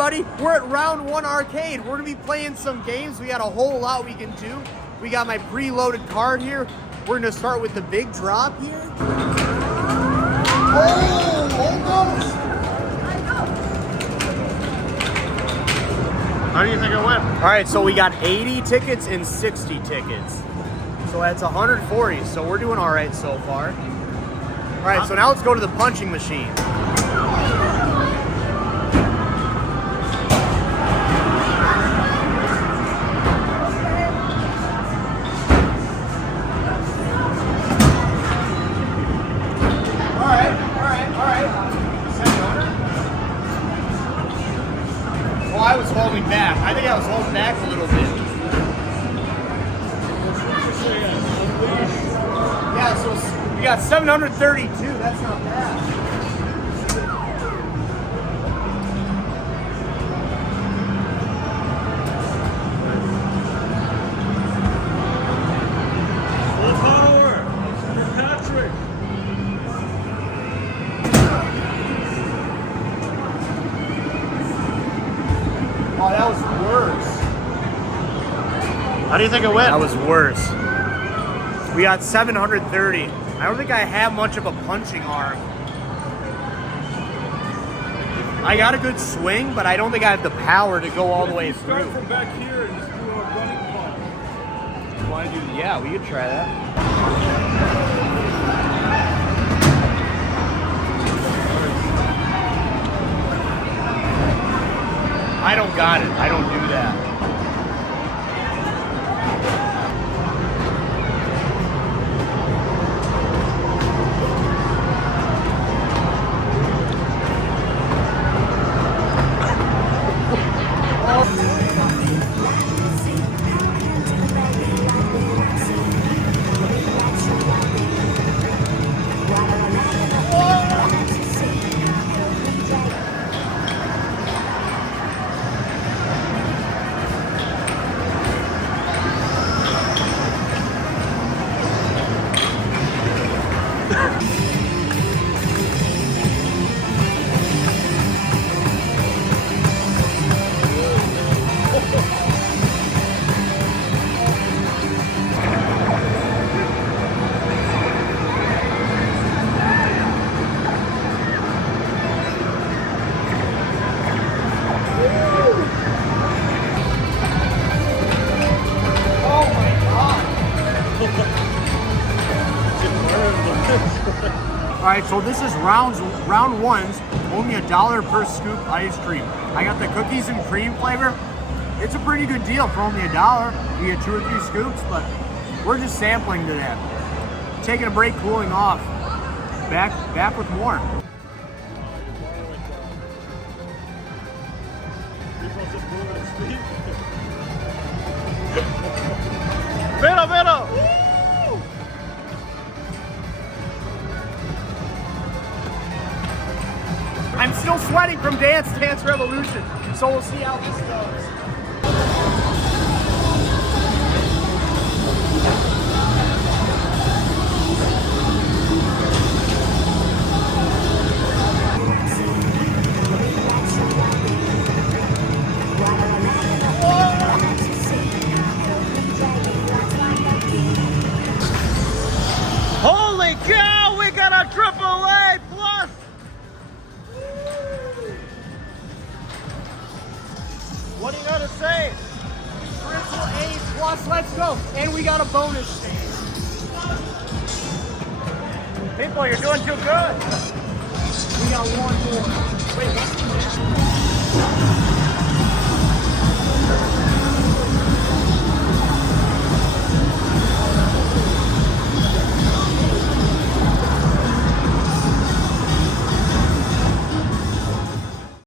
everybody, we're at Round 1 Arcade. We're gonna be playing some games. We got a whole lot we can do. We got my preloaded card here. We're gonna start with the big drop here. Oh, almost! How do you think it went? All right, so we got 80 tickets and 60 tickets. So that's 140, so we're doing all right so far. All right, so now let's go to the punching machine. Well, I was holding back. I think I was holding back a little bit. Yeah, so we got 732. That's not bad. Full power for Patrick. Oh, that was worse. How do you think it went? That was worse. We got 730. I don't think I have much of a punching arm. I got a good swing, but I don't think I have the power to go all the way through. Start from back here and just do a running punch. You want to do? Yeah, we could try that. I don't got it. I don't do that. All right, so this is round one's only $1 per scoop ice cream. I got the cookies and cream flavor. It's a pretty good deal for only $1. You get 2 or 3 scoops, but we're just sampling today. Taking a break, cooling off. Back with more. Middle! I'm still sweating from Dance Revolution, so we'll see how this goes. Holy cow, we got a AAA plus! What do you gotta say? AAA plus, let's go. And we got a bonus stage. Meatball, you're doing too good. We got one more. Wait, what's the